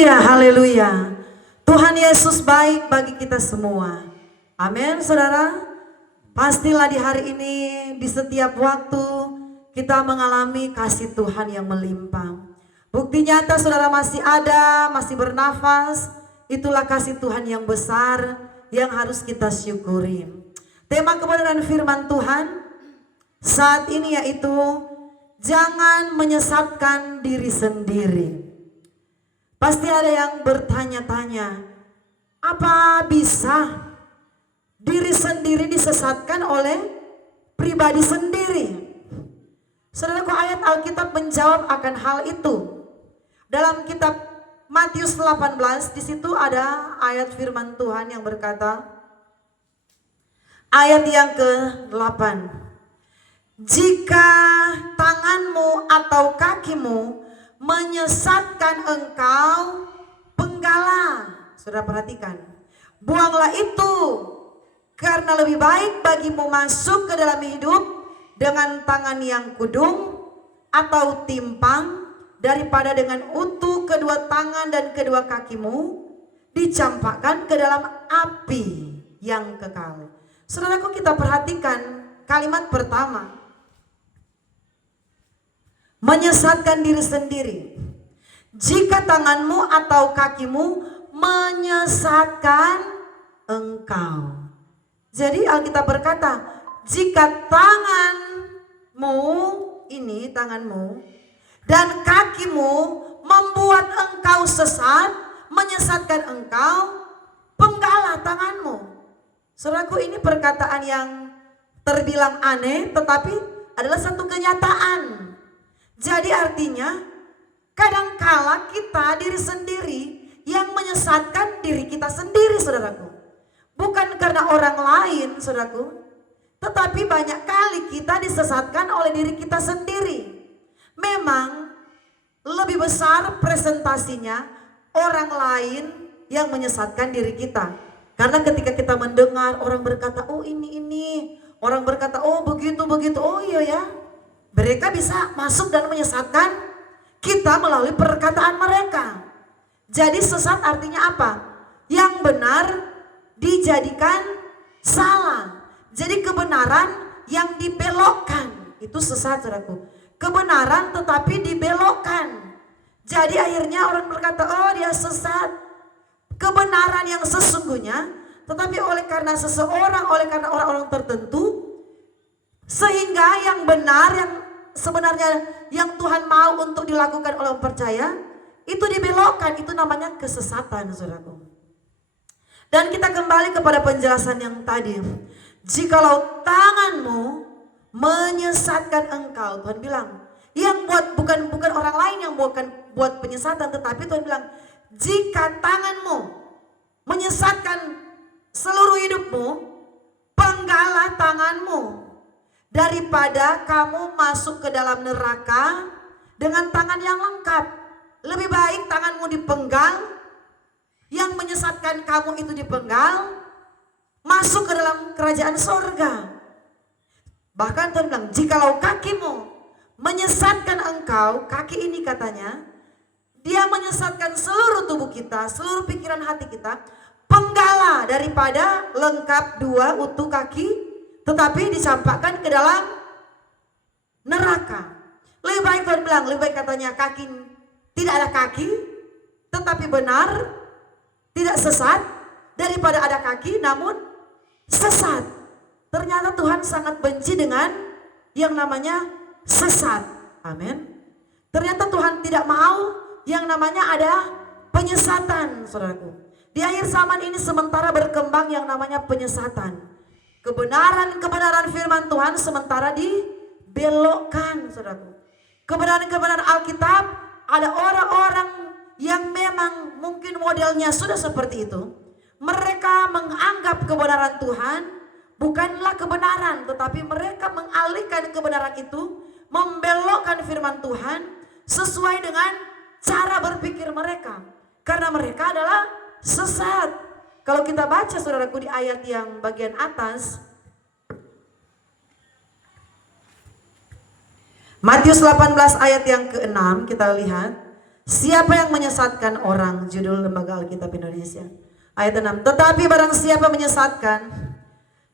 Haleluya, haleluya. Tuhan Yesus baik bagi kita semua. Amin, saudara. Pastilah di hari ini, di setiap waktu kita mengalami kasih Tuhan yang melimpah. Bukti nyata saudara masih ada, masih bernafas. Itulah kasih Tuhan yang besar yang harus kita syukuri. Tema kebenaran firman Tuhan saat ini yaitu jangan menyesatkan diri sendiri. Pasti ada yang bertanya-tanya, apa bisa diri sendiri disesatkan oleh pribadi sendiri? Saudaraku, ayat Alkitab menjawab akan hal itu. Dalam kitab Matius 18, di situ ada ayat firman Tuhan yang berkata, ayat yang ke-8. Jika tanganmu atau kakimu menyesatkan engkau, penggalah. Saudara perhatikan, buanglah itu, karena lebih baik bagimu masuk ke dalam hidup dengan tangan yang kudung atau timpang daripada dengan utuh kedua tangan dan kedua kakimu dicampakkan ke dalam api yang kekal. Saudaraku, kita perhatikan kalimat pertama, menyesatkan diri sendiri. Jika tanganmu atau kakimu menyesatkan engkau. Jadi Alkitab berkata, jika tanganmu ini, tanganmu dan kakimu membuat engkau sesat, menyesatkan engkau, penggalah tanganmu. Saudaraku, ini perkataan yang terbilang aneh tetapi adalah satu kenyataan. Jadi artinya kadangkala kita diri sendiri yang menyesatkan diri kita sendiri, saudaraku. Bukan karena orang lain, saudaraku, tetapi banyak kali kita disesatkan oleh diri kita sendiri. Memang lebih besar presentasinya orang lain yang menyesatkan diri kita. Karena ketika kita mendengar orang berkata, oh ini, orang berkata, oh begitu, oh iya ya. Mereka bisa masuk dan menyesatkan kita melalui perkataan mereka. Jadi sesat artinya apa? Yang benar dijadikan salah. Jadi kebenaran yang dibelokkan, itu sesat, saudaraku. Kebenaran tetapi dibelokkan. Jadi akhirnya orang berkata, oh dia sesat. Kebenaran yang sesungguhnya, tetapi oleh karena seseorang, oleh karena orang-orang tertentu, sehingga yang benar, yang sebenarnya yang Tuhan mau untuk dilakukan oleh orang percaya, itu dibelokkan. Itu namanya kesesatan, saudaraku. Dan kita kembali kepada penjelasan yang tadi. Jikalau tanganmu menyesatkan engkau, Tuhan bilang, yang buat bukan orang lain yang buat penyesatan, tetapi Tuhan bilang, jika tanganmu menyesatkan seluruh hidupmu, penggalah tanganmu, daripada kamu masuk ke dalam neraka dengan tangan yang lengkap. Lebih baik tanganmu dipenggal, yang menyesatkan kamu itu dipenggal, masuk ke dalam kerajaan sorga. Bahkan Tuhan bilang, jikalau kakimu menyesatkan engkau, kaki ini katanya, dia menyesatkan seluruh tubuh kita, seluruh pikiran hati kita, penggalah daripada lengkap dua utuh kaki, tetapi dicampakkan ke dalam neraka. Lebih baik Tuhan bilang, lebih baik katanya kaki, tidak ada kaki tetapi benar, tidak sesat, daripada ada kaki namun sesat. Ternyata Tuhan sangat benci dengan yang namanya sesat. Amin. Ternyata Tuhan tidak mau yang namanya ada penyesatan, saudaraku. Di akhir zaman ini sementara berkembang yang namanya penyesatan. Kebenaran firman Tuhan sementara dibelokkan, saudaraku. Kebenaran Alkitab, ada orang-orang yang memang mungkin modelnya sudah seperti itu. Mereka menganggap kebenaran Tuhan bukanlah kebenaran, tetapi mereka mengalihkan kebenaran itu, membelokkan firman Tuhan sesuai dengan cara berpikir mereka. Karena mereka adalah sesat. Kalau kita baca, saudaraku, di ayat yang bagian atas, Matius 18 ayat yang ke-6, kita lihat, Siapa yang menyesatkan orang? Judul Lembaga Alkitab Indonesia. Ayat 6. Tetapi barang siapa menyesatkan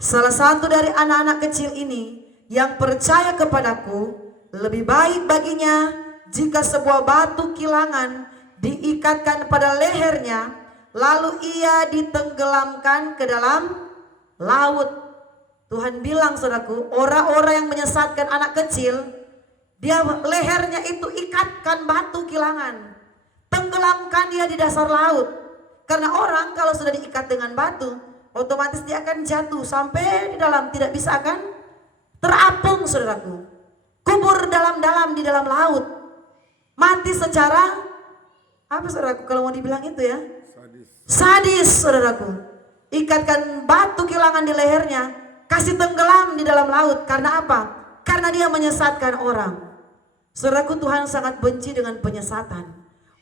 salah satu dari anak-anak kecil ini yang percaya kepadaku, lebih baik baginya jika sebuah batu kilangan diikatkan pada lehernya, lalu ia ditenggelamkan ke dalam laut. Tuhan bilang, saudaraku, orang-orang yang menyesatkan anak kecil, dia lehernya itu ikatkan batu kilangan, tenggelamkan dia di dasar laut. Karena orang kalau sudah diikat dengan batu, otomatis dia akan jatuh sampai di dalam, tidak bisa akan terapung, saudaraku. Kubur dalam-dalam di dalam laut. Mati secara apa, saudaraku, kalau mau dibilang itu ya? Sadis, saudaraku. Ikatkan batu kilangan di lehernya, kasih tenggelam di dalam laut. Karena apa? Karena dia menyesatkan orang. Saudaraku, Tuhan sangat benci dengan penyesatan.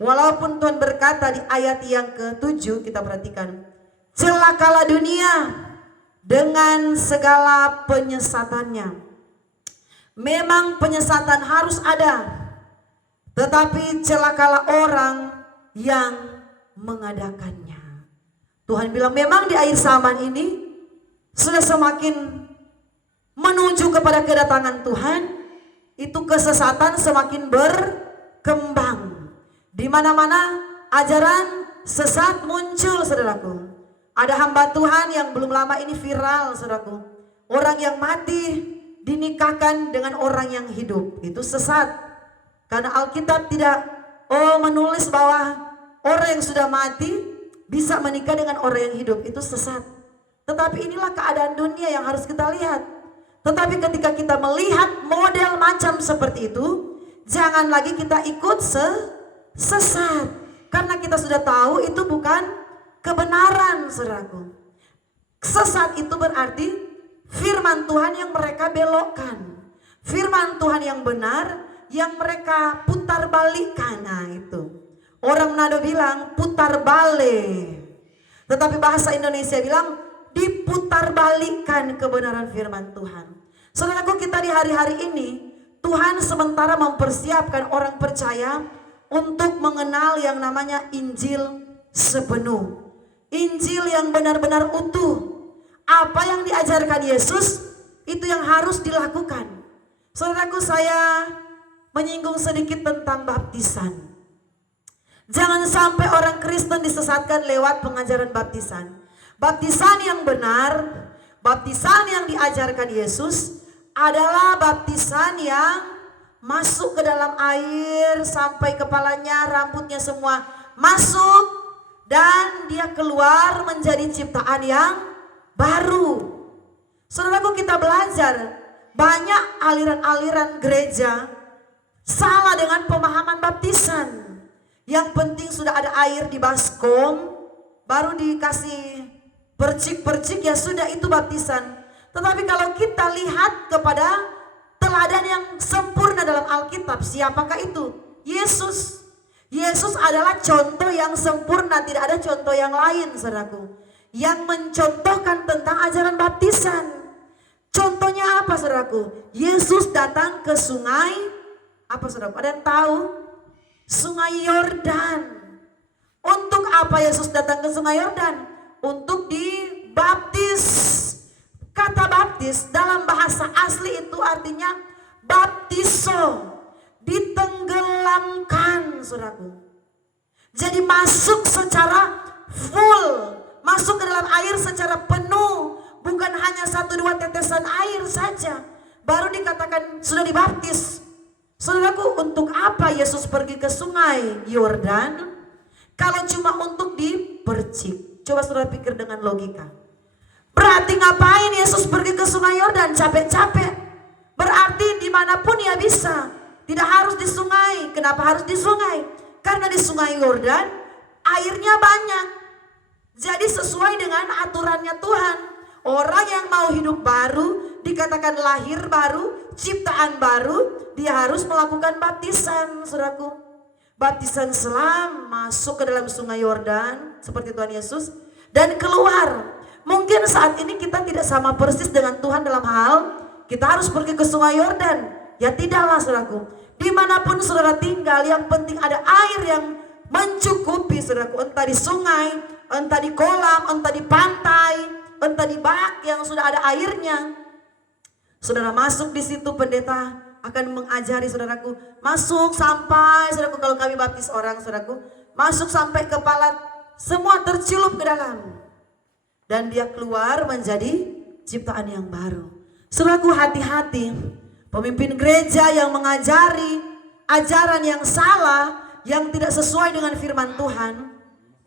Walaupun Tuhan berkata di ayat yang ke-7, kita perhatikan, celakalah dunia dengan segala penyesatannya. Memang penyesatan harus ada, tetapi celakalah orang yang mengadakannya. Tuhan bilang memang di akhir zaman ini sudah semakin menuju kepada kedatangan Tuhan, itu kesesatan semakin berkembang. Di mana-mana ajaran sesat muncul, saudaraku. Ada hamba Tuhan yang belum lama ini viral, saudaraku. Orang yang mati dinikahkan dengan orang yang hidup, itu sesat. Karena Alkitab tidak menulis bahwa orang yang sudah mati bisa menikah dengan orang yang hidup, itu sesat. Tetapi inilah keadaan dunia yang harus kita lihat. Tetapi ketika kita melihat model macam seperti itu, jangan lagi kita ikut sesat. Karena kita sudah tahu itu bukan kebenaran, saudaraku. Sesat itu berarti firman Tuhan yang mereka belokkan. Firman Tuhan yang benar yang mereka putar balikkan. Nah itu. Orang Manado bilang putar balik. Tetapi bahasa Indonesia bilang diputar balikkan kebenaran firman Tuhan. Saudaraku, kita di hari-hari ini Tuhan sementara mempersiapkan orang percaya untuk mengenal yang namanya Injil sepenuh. Injil yang benar-benar utuh. Apa yang diajarkan Yesus itu yang harus dilakukan. Saudaraku, saya menyinggung sedikit tentang baptisan. Jangan sampai orang Kristen disesatkan lewat pengajaran baptisan. Baptisan yang benar, baptisan yang diajarkan Yesus adalah baptisan yang masuk ke dalam air sampai kepalanya, rambutnya semua masuk dan dia keluar menjadi ciptaan yang baru. Saudaraku, kita belajar banyak aliran-aliran gereja salah dengan pemahaman baptisan. Yang penting sudah ada air di baskom, baru dikasih percik-percik, ya sudah, itu baptisan. Tetapi kalau kita lihat kepada teladan yang sempurna dalam Alkitab, siapakah itu? Yesus. Yesus adalah contoh yang sempurna, tidak ada contoh yang lain, saudaraku, yang mencontohkan tentang ajaran baptisan. Contohnya apa, saudaraku? Yesus datang ke sungai, apa, saudaraku? Ada yang tahu? Sungai Yordan. Untuk apa Yesus datang ke sungai Yordan? Untuk dibaptis. Kata baptis dalam bahasa asli itu artinya baptiso, ditenggelamkan, saudaraku. Jadi masuk secara full, masuk ke dalam air secara penuh, bukan hanya 1-2 tetesan air saja, baru dikatakan sudah dibaptis. Saudaraku, untuk apa Yesus pergi ke sungai Yordan kalau cuma untuk dipercik? Coba saudara pikir dengan logika. Berarti ngapain Yesus pergi ke sungai Yordan? Capek-capek. Berarti dimanapun ya bisa. Tidak harus di sungai. Kenapa harus di sungai? Karena di sungai Yordan airnya banyak. Jadi sesuai dengan aturannya Tuhan. Orang yang mau hidup baru, dikatakan lahir baru, ciptaan baru, dia harus melakukan baptisan, saudaraku. Baptisan selam, masuk ke dalam sungai Yordan seperti Tuhan Yesus dan keluar. Mungkin saat ini kita tidak sama persis dengan Tuhan dalam hal kita harus pergi ke sungai Yordan. Ya tidaklah, saudaraku. Dimanapun saudara tinggal, yang penting ada air yang mencukupi saudaraku. Entah di sungai, entah di kolam, entah di pantai, entah di bak yang sudah ada airnya. Saudara masuk di situ, pendeta akan mengajari saudaraku. Masuk sampai saudaraku, kalau kami baptis orang saudaraku, masuk sampai kepala, semua tercelup ke dalam. Dan dia keluar menjadi ciptaan yang baru. Saudaraku, hati-hati. Pemimpin gereja yang mengajari ajaran yang salah, yang tidak sesuai dengan firman Tuhan,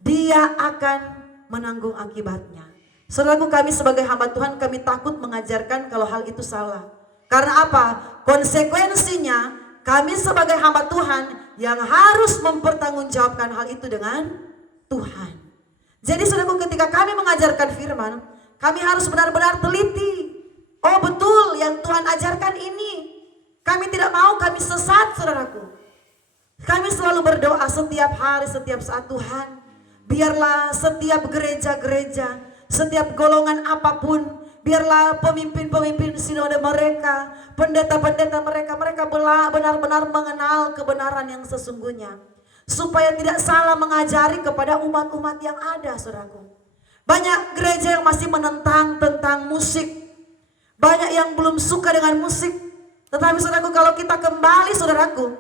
dia akan menanggung akibatnya. Saudaraku, kami sebagai hamba Tuhan, kami takut mengajarkan kalau hal itu salah. Karena apa? Konsekuensinya kami sebagai hamba Tuhan yang harus mempertanggungjawabkan hal itu dengan Tuhan. Jadi saudaraku, ketika kami mengajarkan firman, kami harus benar-benar teliti. Oh betul, yang Tuhan ajarkan ini. Kami tidak mau kami sesat saudaraku. Kami selalu berdoa setiap hari, setiap saat, Tuhan, biarlah setiap gereja-gereja, setiap golongan apapun, biarlah pemimpin-pemimpin sinode mereka, pendeta-pendeta mereka benar-benar mengenal kebenaran yang sesungguhnya. Supaya tidak salah mengajari kepada umat-umat yang ada, saudaraku. Banyak gereja yang masih menentang tentang musik. Banyak yang belum suka dengan musik. Tetapi saudaraku, kalau kita kembali saudaraku,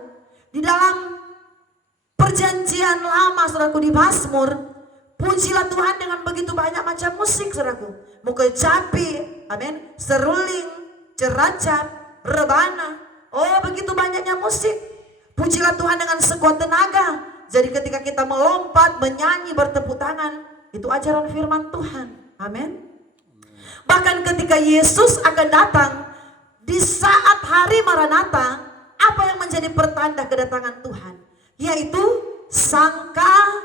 di dalam perjanjian lama saudaraku, di Mazmur, pujilah Tuhan dengan begitu banyak macam musik saudaraku. Mukecapi, amin, seruling, ceracap, rebana. Oh begitu banyaknya musik. Pujilah Tuhan dengan sekuat tenaga. Jadi ketika kita melompat, menyanyi, bertepuk tangan, itu ajaran firman Tuhan. Amin. Bahkan ketika Yesus akan datang, di saat hari Maranatha, apa yang menjadi pertanda kedatangan Tuhan? Yaitu sangkakala.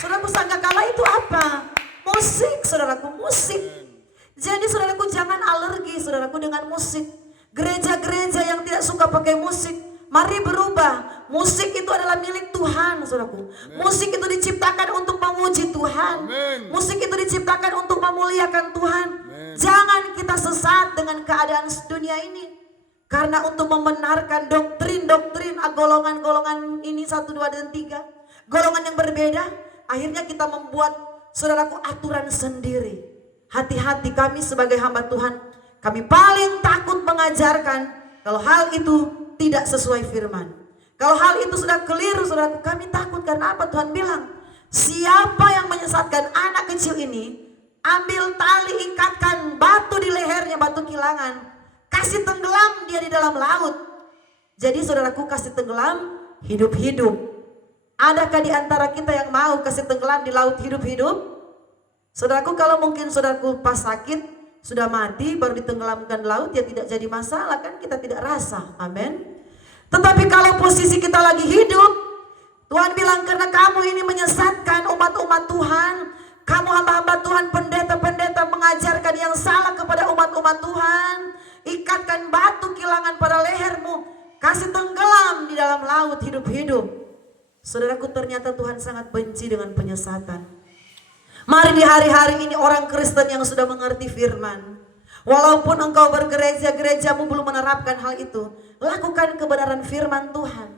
Saudaraku, sangkakala itu apa? Musik, saudaraku, musik. Jadi saudaraku, jangan alergi saudaraku dengan musik. Gereja-gereja yang tidak suka pakai musik, mari berubah. Musik itu adalah milik Tuhan, saudaraku. Musik itu diciptakan untuk memuji Tuhan. Musik itu diciptakan untuk memuliakan Tuhan. Jangan kita sesat dengan keadaan dunia ini. Karena untuk membenarkan doktrin-doktrin golongan-golongan ini 1, 2, dan 3. Golongan yang berbeda. Akhirnya kita membuat saudaraku aturan sendiri. Hati-hati, kami sebagai hamba Tuhan, kami paling takut mengajarkan kalau hal itu tidak sesuai firman. Kalau hal itu sudah keliru saudaraku, kami takut. Karena apa? Tuhan bilang, siapa yang menyesatkan anak kecil ini, ambil tali, ikatkan batu di lehernya, batu kilangan, kasih tenggelam dia di dalam laut. Jadi saudaraku, kasih tenggelam hidup-hidup. Adakah di antara kita yang mau kasih tenggelam di laut hidup-hidup? Saudaraku, kalau mungkin saudaraku pas sakit, sudah mati, baru ditenggelamkan di laut, ya tidak jadi masalah, kan kita tidak rasa. Amin. Tetapi kalau posisi kita lagi hidup, Tuhan bilang, karena kamu ini menyesatkan umat-umat Tuhan, kamu hamba-hamba Tuhan, pendeta-pendeta mengajarkan yang salah kepada umat-umat Tuhan, ikatkan batu kilangan pada lehermu, kasih tenggelam di dalam laut hidup-hidup. Saudaraku, ternyata Tuhan sangat benci dengan penyesatan. Mari di hari-hari ini orang Kristen yang sudah mengerti firman, walaupun engkau bergereja, gerejamu belum menerapkan hal itu, lakukan kebenaran firman Tuhan.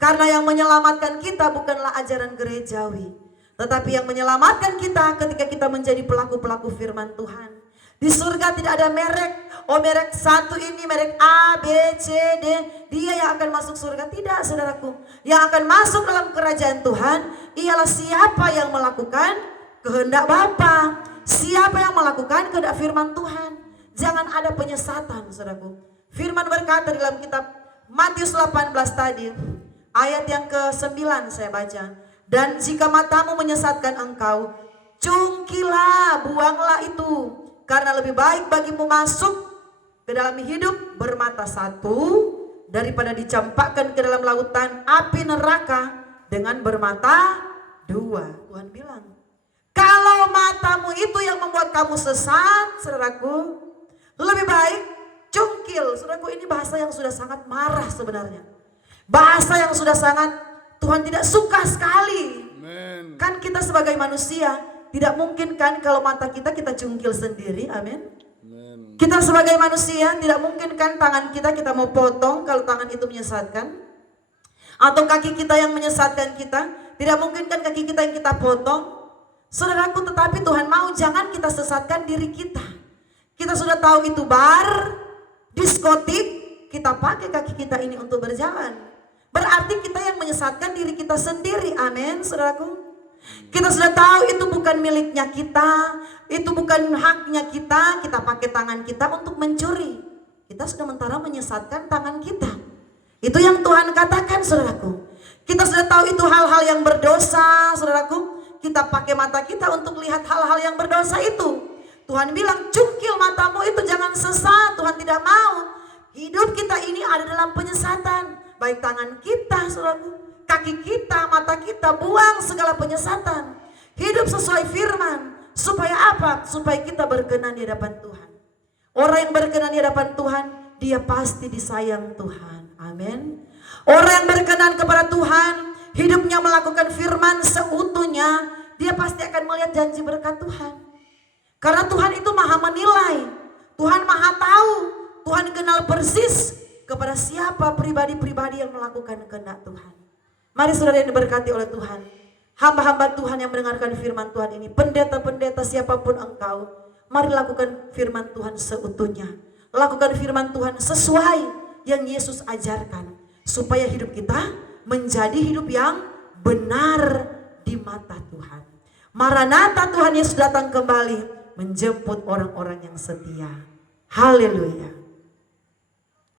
Karena yang menyelamatkan kita bukanlah ajaran gerejawi, tetapi yang menyelamatkan kita ketika kita menjadi pelaku-pelaku firman Tuhan. Di surga tidak ada merek, oh merek satu ini, merek A, B, C, D, dia yang akan masuk surga. Tidak saudaraku, yang akan masuk dalam kerajaan Tuhan ialah siapa yang melakukan kehendak Bapa, siapa yang melakukan kehendak firman Tuhan. Jangan ada penyesatan saudaraku. Firman berkata dalam kitab Matius 18 tadi, ayat yang ke-9 saya baca. Dan jika matamu menyesatkan engkau, cungkilah, buanglah itu. Karena lebih baik bagimu masuk ke dalam hidup bermata satu, daripada dicampakkan ke dalam lautan api neraka dengan bermata dua. Tuhan bilang, kalau matamu itu yang membuat kamu sesat, saudaraku, lebih baik cungkil. Saudaraku, ini bahasa yang sudah sangat marah sebenarnya. Bahasa yang sudah sangat Tuhan tidak suka sekali. Amen. Kan kita sebagai manusia tidak mungkin kan kalau mata kita cungkil sendiri. Amin. Kita sebagai manusia tidak mungkin kan tangan kita mau potong kalau tangan itu menyesatkan. Atau kaki kita yang menyesatkan kita. Tidak mungkin kan kaki kita yang kita potong. Saudaraku, tetapi Tuhan mau jangan kita sesatkan diri kita. Kita sudah tahu itu bar, diskotik, kita pakai kaki kita ini untuk berjalan. Berarti kita yang menyesatkan diri kita sendiri. Amin, saudaraku. Kita sudah tahu itu bukan miliknya kita, itu bukan haknya kita pakai tangan kita untuk mencuri. Kita sudah mentara menyesatkan tangan kita. Itu yang Tuhan katakan, saudaraku. Kita sudah tahu itu hal-hal yang berdosa, saudaraku. Kita pakai mata kita untuk lihat hal-hal yang berdosa itu. Tuhan bilang, cungkil matamu itu jangan sesat. Tuhan tidak mau. Hidup kita ini ada dalam penyesatan. Baik tangan kita, saudaraku, kaki kita, mata kita, buang segala penyesatan. Hidup sesuai firman. Supaya apa? Supaya kita berkenan di hadapan Tuhan. Orang yang berkenan di hadapan Tuhan, dia pasti disayang Tuhan. Amin. Orang yang berkenan kepada Tuhan, hidupnya melakukan firman seutuhnya, dia pasti akan melihat janji berkat Tuhan. Karena Tuhan itu maha menilai. Tuhan maha tahu. Tuhan kenal persis kepada siapa pribadi-pribadi yang melakukan kehendak Tuhan. Mari saudara yang diberkati oleh Tuhan, hamba-hamba Tuhan yang mendengarkan firman Tuhan ini, pendeta-pendeta siapapun engkau, mari lakukan firman Tuhan seutuhnya. Lakukan firman Tuhan sesuai yang Yesus ajarkan, supaya hidup kita menjadi hidup yang benar di mata Tuhan. Maranatha, Tuhan Yesus datang kembali menjemput orang-orang yang setia. Haleluya.